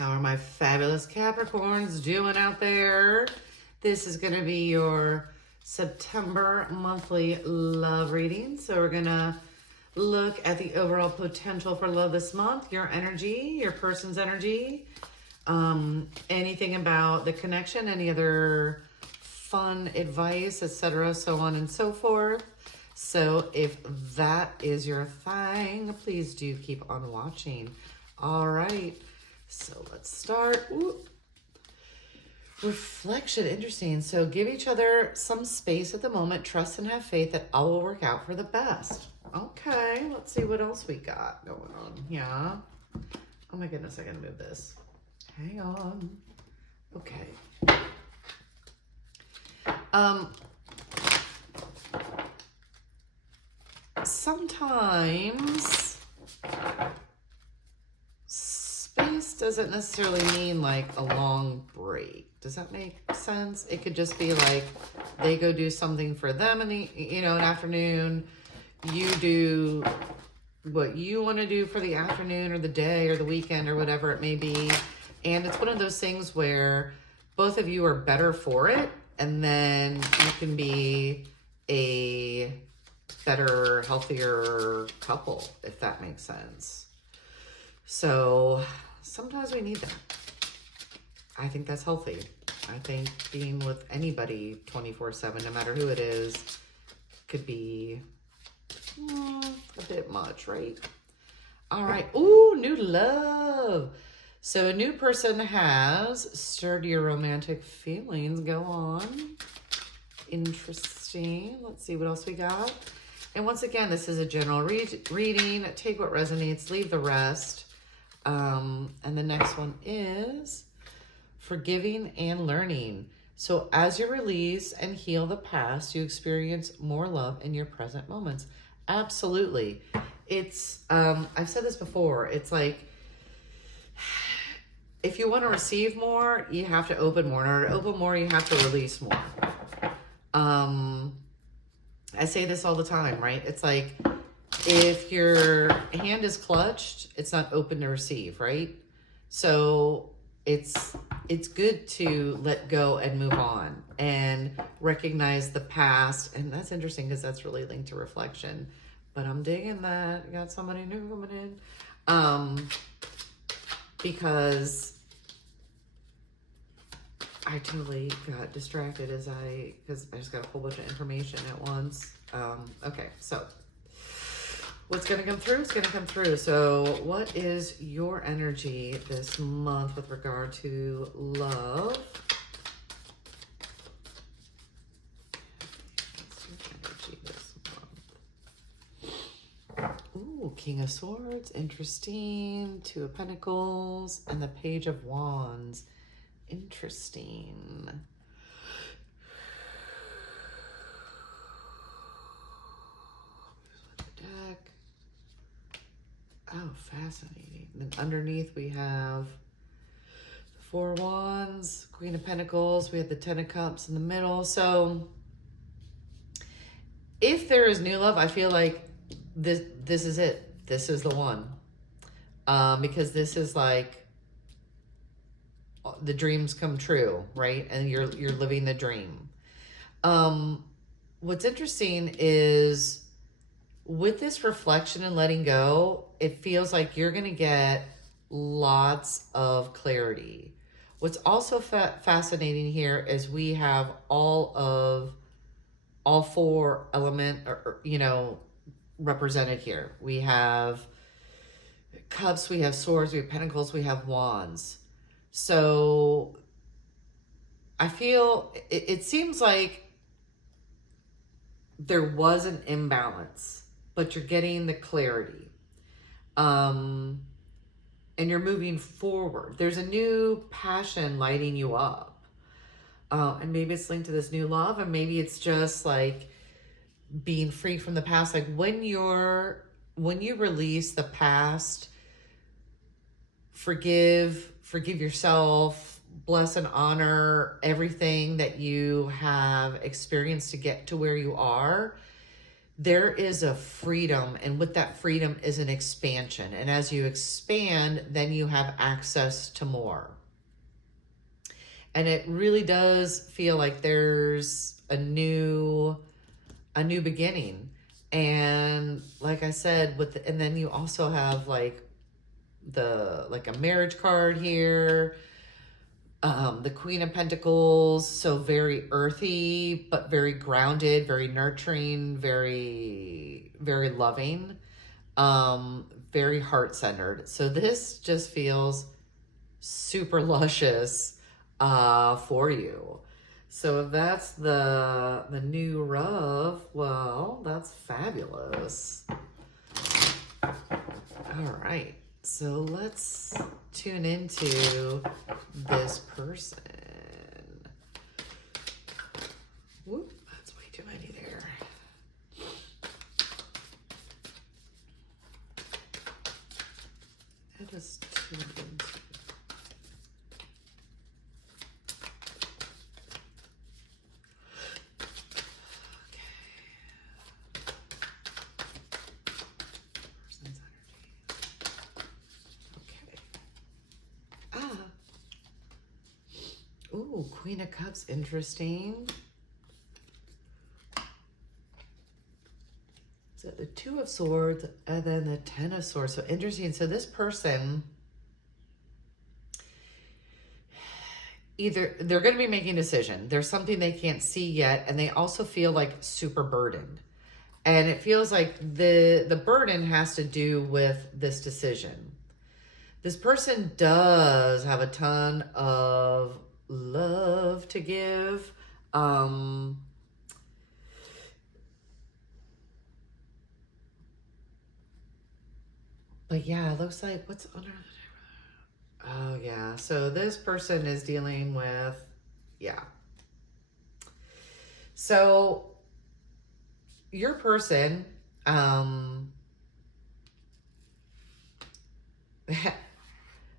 How are my fabulous Capricorns doing out there? This is going to be your September monthly love reading. So we're going to look at the overall potential for love this month, your energy, your person's energy, anything about the connection, any other fun advice, etc., so on and so forth. So if that is your thing, please do keep on watching. All right. So let's start. Ooh. Reflection, interesting. So give each other some space at the moment. Trust and have faith that all will work out for the best. Okay, let's see what else we got going on. Yeah. Oh my goodness, I gotta move this. Hang on. Okay. Sometimes space doesn't necessarily mean like a long break. Does that make sense? It could just be like they go do something for them in the, an afternoon. You do what you want to do for the afternoon or the day or the weekend or whatever it may be. And it's one of those things where both of you are better for it. And then you can be a better, healthier couple, if that makes sense. So sometimes we need that. I think that's healthy. I think being with anybody 24/7, no matter who it is, could be a bit much, right? All right. Ooh, new love. So a new person has stirred your romantic feelings. Go on. Interesting. Let's see what else we got. And once again, this is a general reading. Take what resonates, leave the rest. And the next one is forgiving and learning. So as you release and heal the past, you experience more love in your present moments. Absolutely. It's, I've said this before. It's like, if you want to receive more, you have to open more. In order to open more, you have to release more. I say this all the time, right? It's like, if your hand is clutched, it's not open to receive, right? So it's good to let go and move on and recognize the past. And that's interesting because that's really linked to reflection. But I'm digging that. I got somebody new coming in. Because I totally got distracted because I just got a whole bunch of information at once. Okay, so what's going to come through? It's going to come through. So what is your energy this month with regard to love? What's your energy this month? Ooh, King of Swords. Interesting. Two of Pentacles and the Page of Wands. Interesting. Deck. Oh, fascinating. And then underneath we have the Four of Wands, Queen of Pentacles. We have the Ten of Cups in the middle. So if there is new love, I feel like this is it. This is the one. Because this is like the dreams come true, right? And you're living the dream. What's interesting is with this reflection and letting go, it feels like you're going to get lots of clarity. What's also fascinating here is we have all four element, represented here. We have cups, we have swords, we have pentacles, we have wands. So I feel it seems like there was an imbalance, but you're getting the clarity. And you're moving forward. There's a new passion lighting you up. And maybe it's linked to this new love, and maybe it's just like being free from the past. Like when you release the past, forgive yourself, bless and honor everything that you have experienced to get to where you are, there is a freedom, and with that freedom is an expansion. And as you expand, then you have access to more. And it really does feel like there's a new beginning. And like I said, and then you also have like a marriage card here. The Queen of Pentacles, so very earthy, but very grounded, very nurturing, very, very loving, very heart-centered. So this just feels super luscious for you. So if that's the new Rove, well, that's fabulous. All right. So let's tune into this person. Whoop, that's way too many there. I just tuned into. Ooh, Queen of Cups, interesting. So the Two of Swords and then the Ten of Swords. So interesting. So this person, either they're going to be making a decision. There's something they can't see yet, and they also feel like super burdened. And it feels like the burden has to do with this decision. This person does have a ton of love to give. But yeah, it looks like what's under. Oh yeah, so this person is dealing with, yeah. So your person,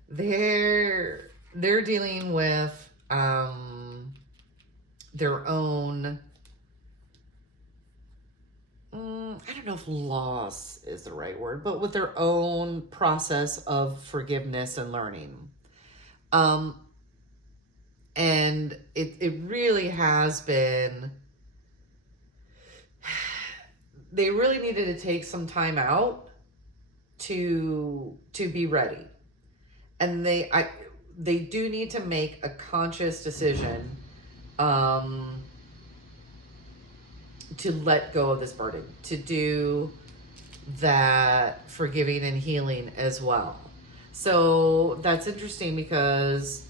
they're dealing with their own, I don't know if loss is the right word, but with their own process of forgiveness and learning. And it really has been, they really needed to take some time out to be ready. And they do need to make a conscious decision to let go of this burden, to do that forgiving and healing as well. So that's interesting because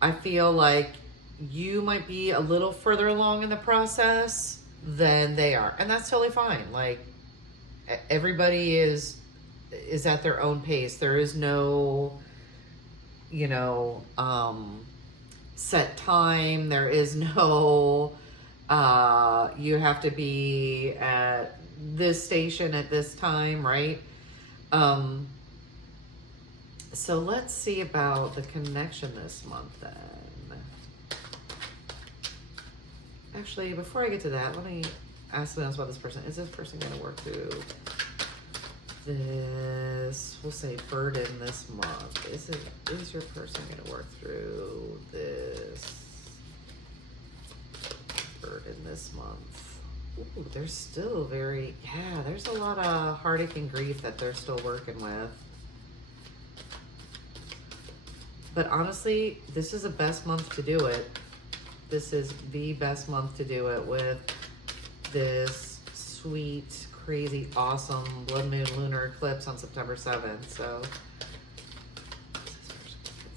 I feel like you might be a little further along in the process than they are. And that's totally fine. Like, everybody is at their own pace. There is no, set time. There is no, you have to be at this station at this time, right? So let's see about the connection this month then. Actually, before I get to that, let me ask something else about this person. Is this person going to work through this, we'll say, burden this month? Is your person going to work through this burden this month? Ooh, they're still very, there's a lot of heartache and grief that they're still working with. But honestly, this is the best month to do it. This is the best month to do it with this sweet, crazy, awesome blood moon lunar eclipse on September 7th. So,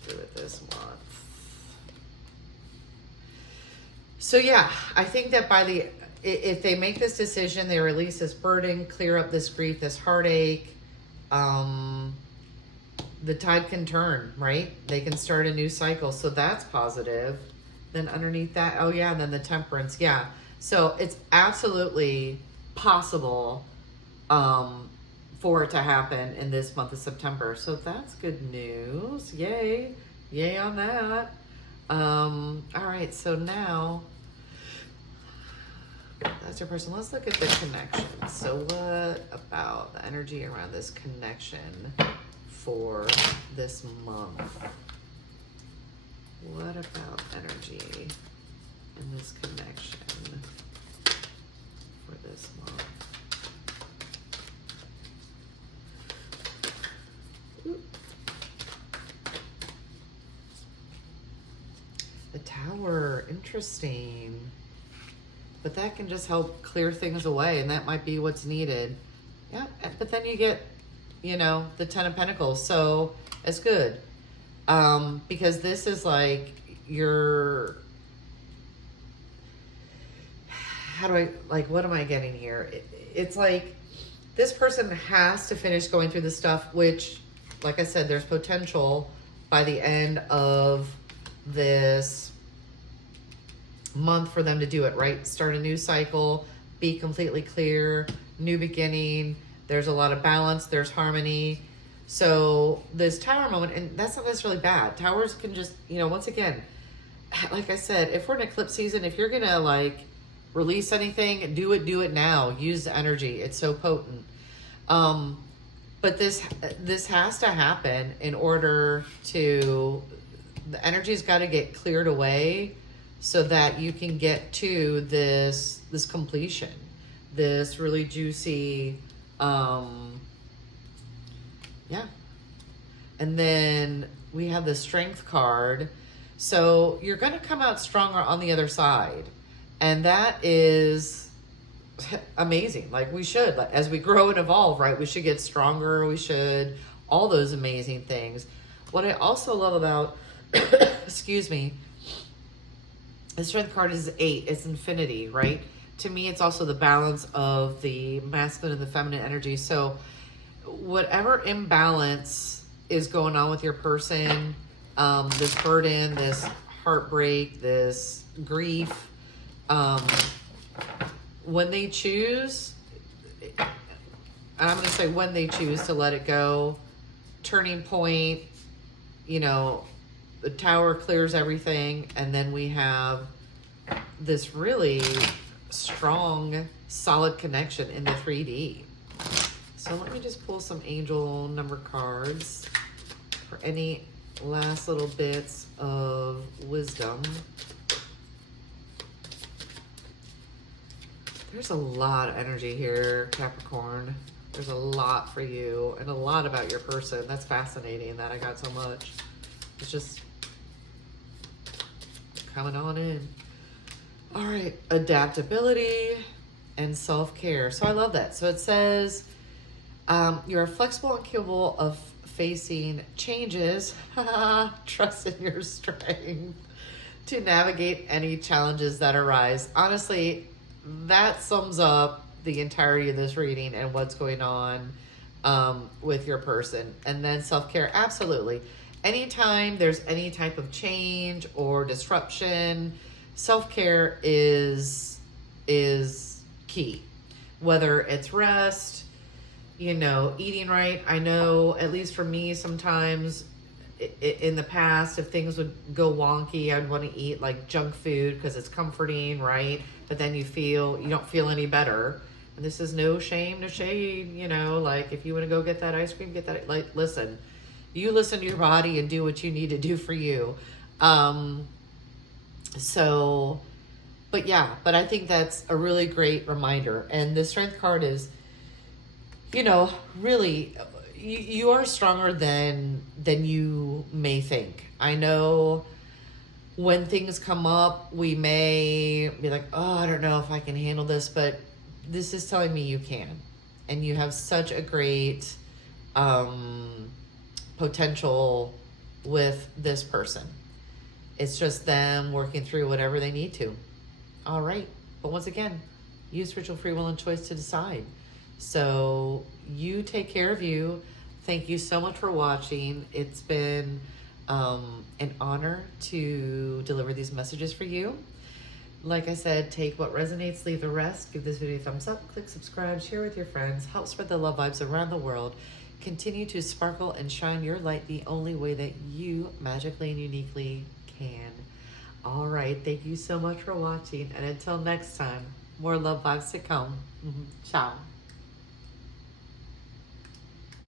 through it this month. So yeah, I think that if they make this decision, they release this burden, clear up this grief, this heartache, the tide can turn, right? They can start a new cycle. So that's positive. Then underneath that, and then the Temperance. Yeah. So it's absolutely possible for it to happen in this month of September. So that's good news. Yay. Yay on that. All right. So now That's your person. Let's look at the connection. So what about the energy around this connection for this month? What about energy in this connection for this month? Ooh. The Tower, interesting. But that can just help clear things away, and that might be what's needed. Yeah, but then you get, you know, the Ten of Pentacles, so it's good. Because this is like your, how do I, like, what am I getting here? It's like this person has to finish going through the stuff, which, like I said, there's potential by the end of this month for them to do it, right? Start a new cycle, be completely clear, new beginning. There's a lot of balance, there's harmony. So this Tower moment, and that's not necessarily bad. Towers can just, you know, once again, like I said, if we're in eclipse season, if you're gonna like release anything, do it now. Use the energy. It's so potent. But this has to happen in order to, the energy's got to get cleared away so that you can get to this completion, this really juicy, yeah. And then we have the Strength card. So you're going to come out stronger on the other side. And that is amazing. Like we should, like, as we grow and evolve, right? We should get stronger. We should, all those amazing things. What I also love about, excuse me, the Strength card is 8. It's infinity, right? To me, it's also the balance of the masculine and the feminine energy. So whatever imbalance is going on with your person, this burden, this heartbreak, this grief, when they choose, and I'm going to say when they choose to let it go, turning point, you know, the Tower clears everything, and then we have this really strong, solid connection in the 3D. So let me just pull some angel number cards for any last little bits of wisdom. There's a lot of energy here, Capricorn. There's a lot for you and a lot about your person. That's fascinating that I got so much. It's just coming on in. All right, adaptability and self-care. So I love that. So it says you're flexible and capable of facing changes. Trust in your strength to navigate any challenges that arise. Honestly, that sums up the entirety of this reading and what's going on with your person. And then self-care, absolutely. Anytime there's any type of change or disruption, self-care is key. Whether it's rest, you know, eating right. I know, at least for me, sometimes in the past, if things would go wonky, I'd want to eat like junk food because it's comforting, right? But then you don't feel any better. And this is no shame, no shade, you know, like if you want to go get that ice cream, get that, like, listen, you listen to your body and do what you need to do for you. So, but yeah, but I think that's a really great reminder. And the Strength card is, you know, really, you are stronger than you may think. I know when things come up, we may be like, oh, I don't know if I can handle this, but this is telling me you can. And you have such a great potential with this person. It's just them working through whatever they need to. All right. But once again, use spiritual free will and choice to decide. So you take care of you. Thank you so much for watching. It's been an honor to deliver these messages for you. Like I said, take what resonates, leave the rest. Give this video a thumbs up, click subscribe, share with your friends, help spread the love vibes around the world. Continue to sparkle and shine your light the only way that you magically and uniquely can. All right, thank you so much for watching, and until next time, More love vibes to come. Ciao.